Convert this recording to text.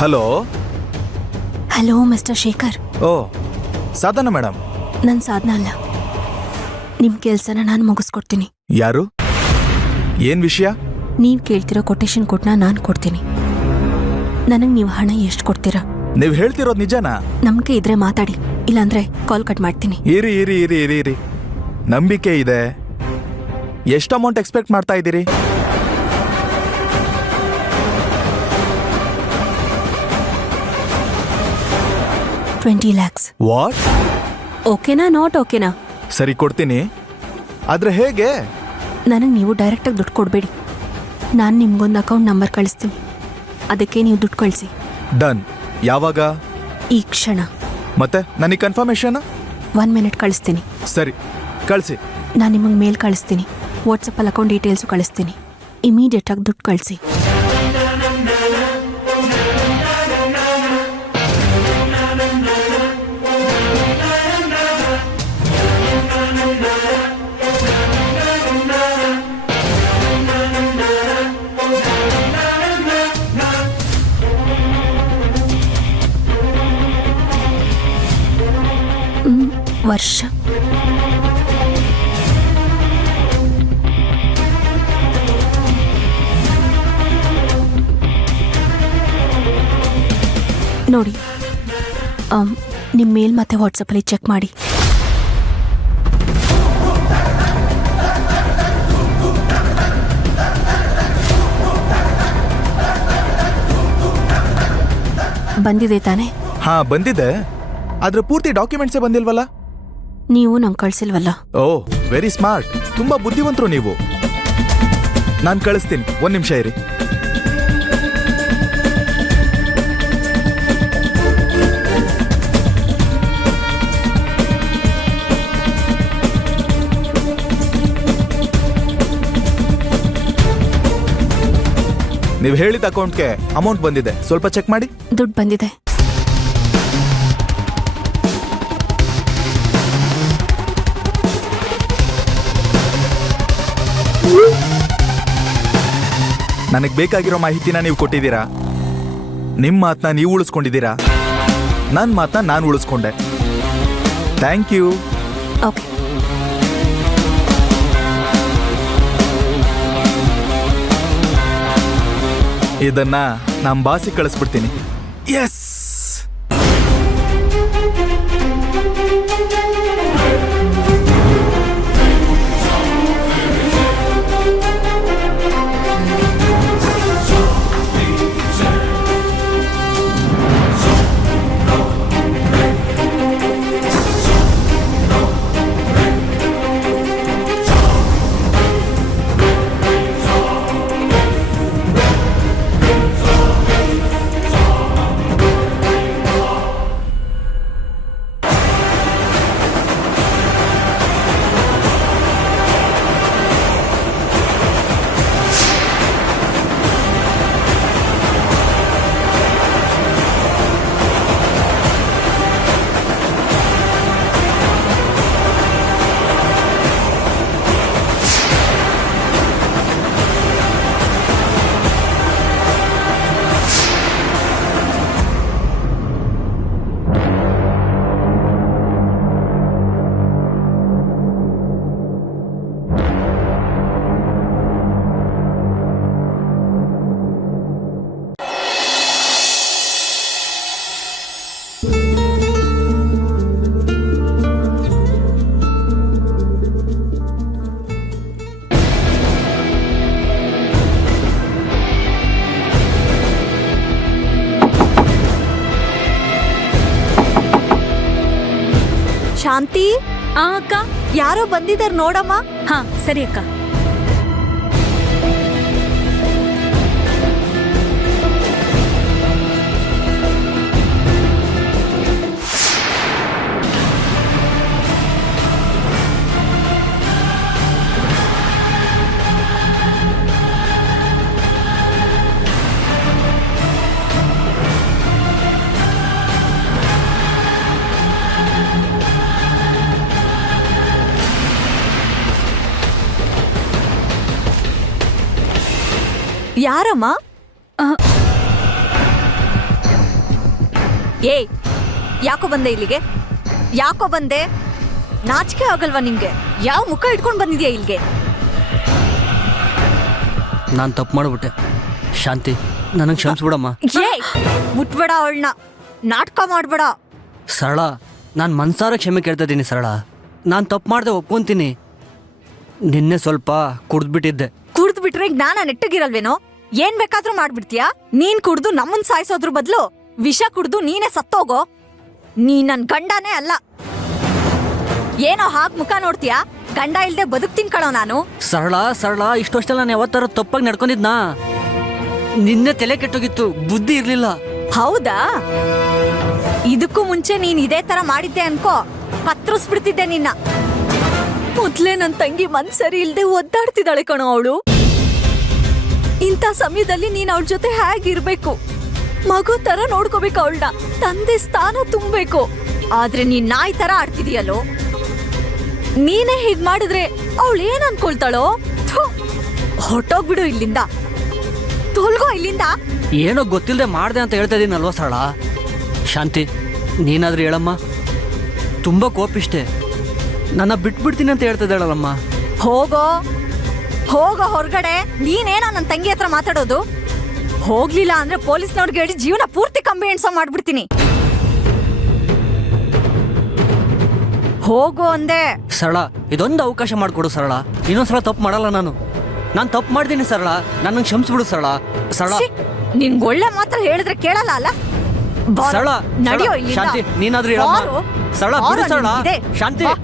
Hello hello mister Shekhar. Oh Sadhana madam. ನನ್ನ ಸಾಧನ ಅಲ್ಲ, ನಿಮ್ಮ ಕೆಲಸನ ನಾನು ಮುಗಿಸ್ಕೊಡ್ತೀನಿ. ಯಾರು? ಏನ್ ವಿಷಯ? ನೀವು ಕೇಳ್ತಿರೋ ಕೊಟೇಶನ್ ಕೊಟ್ನ ನಾನು ಕೊಡ್ತೀನಿ. ನನಗೆ ನೀವು ಹಣ ಎಷ್ಟು ಕೊಡ್ತೀರಾ? ನೀವು ಹೇಳ್ತಿರೋದು ನಿಜನಾ? ನಂಬಿಕೆ ಇದ್ರೆ ಮಾತಾಡಿ, ಇಲ್ಲಾಂದ್ರೆ ಕಾಲ್ ಕಟ್ ಮಾಡ್ತೀನಿ. ಇರಿ ಇರಿ ಇರಿ ಇರಿ ಇರಿ ನಂಬಿಕೆ ಇದೆ. ಎಷ್ಟು ಅಮೌಂಟ್ ಎಕ್ಸ್ಪೆಕ್ಟ್ ಮಾಡ್ತಾ ಇದ್ದೀರಿ? $20 lakhs. ವಾಟ್? ಓಕೆನಾ ನಾಟ್ ಓಕೆನಾ? ಸರಿ ಕೊಡ್ತೀನಿ, ಆದ್ರೆ ಹೇಗೆ? ನನಗೆ ನೀವು ಡೈರೆಕ್ಟಾಗಿ ದುಡ್ಡು ಕೊಡಬೇಡಿ. ನಾನು ನಿಮ್ಗೊಂದು ಅಕೌಂಟ್ ನಂಬರ್ ಕಳಿಸ್ತೀನಿ, ಅದಕ್ಕೆ ನೀವು ದುಡ್ಡು ಕಳಿಸಿ. ಡನ್. ಯಾವಾಗ? ಈ ಕ್ಷಣ. ಮತ್ತೆ ನನಗೆ ಕನ್ಫರ್ಮೇಶನ್? 1 minute ಕಳಿಸ್ತೀನಿ. ಸರಿ ಕಳಿಸಿ. ನಾನು ನಿಮಗೆ ಮೇಲ್ ಕಳಿಸ್ತೀನಿ, ವಾಟ್ಸಪ್ಪಲ್ಲಿ ಅಕೌಂಟ್ ಡೀಟೇಲ್ಸು ಕಳಿಸ್ತೀನಿ. ಇಮಿಡಿಯೇಟಾಗಿ ದುಡ್ಡು ಕಳಿಸಿ. ವರ್ಷ. ನೋಡಿ, ನಿಮ್ಮ ಮೇಲ್ ಮತ್ತೆ ವಾಟ್ಸಪ್ಪಲ್ಲಿ ಚೆಕ್ ಮಾಡಿ. ಬಂದಿದೆ ತಾನೇ? ಹಾ ಬಂದಿದೆ, ಆದ್ರೆ ಪೂರ್ತಿ ಡಾಕ್ಯುಮೆಂಟ್ಸೇ ಬಂದಿಲ್ವಲ್ಲ. ನೀವು ನಂಗೆ ಕಳಿಸಿಲ್ವಲ್ಲ. ಓ ವೆರಿ ಸ್ಮಾರ್ಟ್, ತುಂಬಾ ಬುದ್ಧಿವಂತರು ನೀವು. ನಾನು ಕಳಿಸ್ತೀನಿ, 1 ನಿಮಿಷ ಇರಿ. ನೀವು ಹೇಳಿದ ಅಕೌಂಟ್ಗೆ ಅಮೌಂಟ್ ಬಂದಿದೆ, ಸ್ವಲ್ಪ ಚೆಕ್ ಮಾಡಿ. ದುಡ್ಡು ಬಂದಿದೆ. ನನಗೆ ಬೇಕಾಗಿರೋ ಮಾಹಿತಿನ ನೀವು ಕೊಟ್ಟಿದ್ದೀರಾ. ನಿಮ್ಮ ಮಾತನ್ನ ನೀವು ಉಳಿಸ್ಕೊಂಡಿದ್ದೀರಾ, ನನ್ನ ಮಾತನ್ನ ನಾನು ಉಳಿಸ್ಕೊಂಡೆ. Thank you. ಓಕೆ. ಇದನ್ನ ನಮ್ಮ ಬಾಸಿಗೆ ಕಳಿಸ್ಬಿಡ್ತೀನಿ. ಎಸ್. ಶಾಂತಿ. ಅಕ್ಕ, ಯಾರೋ ಬಂದಿದ್ದಾರೆ ನೋಡಮ್ಮ. ಹಾ ಸರಿ ಅಕ್ಕ. ಯಾರಮ್ಮ? ಏಯ್ ಯಾಕೋ ಬಂದೆ ಇಲ್ಲಿಗೆ? ಯಾಕೋ ಬಂದೆ? ನಾಚಿಕೆ ಆಗಲ್ವಾ ನಿಂಗೆ? ಯಾವ ಮುಖ ಇಟ್ಕೊಂಡು ಬಂದಿದ್ಯಾ ಇಲ್ಲಿಗೆ? ನಾನು ತಪ್ಪು ಮಾಡ್ಬಿಟ್ಟೆ. ಶಾಂತಿ, ನನಗೆ ಕ್ಷಮಿಸ್ಬಿಡಮ್ಮ. ಏಯ್ ಮುಟ್ಬೇಡ ಅವಳನ್ನ, ನಾಟಕ ಮಾಡ್ಬೇಡ. ಸರಳ, ನಾನು ಮನ್ಸಾರ ಕ್ಷಮೆ ಕೇಳ್ತಾ ಇದ್ದೀನಿ ಸರಳ. ನಾನು ತಪ್ಪು ಮಾಡ್ದೆ ಒಪ್ಕೊಂತೀನಿ. ನಿನ್ನೆ ಸ್ವಲ್ಪ ಕುಡ್ದ್ಬಿಟ್ಟಿದ್ದೆ. ಕುಡ್ದು ಬಿಟ್ರೆ ಜ್ಞಾನ ನೆಟ್ಟಗಿರಲ್ವೇನೋ? ಏನ್ ಬೇಕಾದ್ರೂ ಮಾಡ್ಬಿಡ್ತೀಯಾ? ನೀನ್ ಕುಡ್ದು ನಮ್ಮನ್ ಸಾಯಿಸೋದ್ರ ಬದಲು ವಿಷ ಕುಡ್ದು ನೀನೇ ಸತ್ತೋಗೋ. ನೀ ನನ್ ಗಂಡನೇ ಅಲ್ಲ. ಏನೋ ಹಾಗ್ ಮುಖ ನೋಡ್ತೀಯಾ? ಗಂಡ ಇಲ್ದೆ ಬದುಕ್ತೀನಿ ಕಣೋ ನಾನು. ಸರಳ ಸರಳ, ಇಷ್ಟೊಷ್ಟೆಲ್ಲ ನಾನು ಯಾವತ್ತಾರ ತಪ್ಪಾಗಿ ನಡ್ಕೊಂಡಿದ್ನಾ? ನಿನ್ನೆ ತಲೆ ಕೆಟ್ಟೋಗಿತ್ತು, ಬುದ್ಧಿ ಇರ್ಲಿಲ್ಲ. ಹೌದಾ? ಇದಕ್ಕೂ ಮುಂಚೆ ನೀನ್ ಇದೇ ತರ ಮಾಡಿದ್ದೆ ಅನ್ಕೋ, ಕತ್ತರಿಸ್ಬಿಡ್ತಿದ್ದೆ ನಿನ್ನ. ಮೊದ್ಲೇ ನನ್ ತಂಗಿ ಮನ್ಸರಿ ಇಲ್ದೆ ಒದ್ದಾಡ್ತಿದ್ದಾಳೆ ಕಣೋ ಅವಳು. ಇಂಥ ಸಮಯದಲ್ಲಿ ನೀನ್ ಅವಳ ಜೊತೆ ಹೇಗಿರ್ಬೇಕು? ಮಗು ತರ ನೋಡ್ಕೋಬೇಕು ಅವಳನ್ನ, ತಂದೆ ಸ್ಥಾನ ತುಂಬೇಕು. ಆದ್ರೆ ನೀನ್ ನಾಯಿ ತರ ಆಡ್ತಿದೀಯಲ್ಲೋ. ನೀನೇ ಹೀಗ್ ಮಾಡಿದ್ರೆ ಅವಳು ಏನ್ ಅನ್ಕೊಳ್ತಾಳೋ? ಥು, ಹೊರ್ಟೋಗ್ಬಿಡು ಇಲ್ಲಿಂದ, ತೊಲ್ಗೋ ಇಲ್ಲಿಂದ. ಏನೋ ಗೊತ್ತಿಲ್ಲದೆ ಮಾಡ್ದೆ ಅಂತ ಹೇಳ್ತಾ ಇದೀನಲ್ವಾ ಸರಳ? ಶಾಂತಿ, ನೀನಾದ್ರೂ ಹೇಳಮ್ಮ. ತುಂಬ ಕೋಪಿಷ್ಟೆ. ನನ್ನ ಬಿಟ್ಬಿಡ್ತೀನಿ ಅಂತ ಹೇಳ್ತಾ ಇದ್ದಾಳಲ್ಲಮ್ಮ. ಹೋಗೋ ಹೋಗೋ ಹೊರಗಡೆ. ನೀನೇನೋ ನನ್ನ ತಂಗಿ ಹತ್ರ ಮಾತಾಡೋದು? ಹೋಗ್ಲಿಲ್ಲ ಅಂದ್ರೆ ಪೊಲೀಸ್ನವ್ರಿಗೆ ಹೇಳಿ ಜೀವನ ಪೂರ್ತಿ ಕಂಬಿ ಎಣ್ಸೋ ಮಾಡ್ಬಿಡ್ತೀನಿ. ಹೋಗು ಅಂದೆ. ಸರಳ, ಇದೊಂದು ಅವಕಾಶ ಮಾಡಿಕೊಡು ಸರಳ. ಇನ್ನೊಂದ್ಸಲ ತಪ್ಪು ಮಾಡಲ್ಲ ನಾನು. ತಪ್ಪು ಮಾಡ್ತೀನಿ ಸರಳ, ನನ್ನ ಕ್ಷಮಿಸ್ಬಿಡು ಸರಳ. ಸರಳ, ಛೀ, ನಿನ್ಗ್ ಒಳ್ಳೆ ಮಾತ್ರ ಹೇಳಿದ್ರೆ ಕೇಳಲ್ಲ ಅಲ್ಲ? ಬಾರೋ, ಸರಳ, ನಡಿಯೋ ಸರಳ, ಇಲ್ಲಿಂದ. ಶಾಂತಿ, ನೀನಾದ್ರೂ ಹೇಳಮ್ಮ. ಬಾರೋ, ಸರಳ, ಬಿಡು ಬಾರೋ ಸರಳ. ನಿನ್ಗಿದೆ. ಶಾಂತಿ. ಬಾ.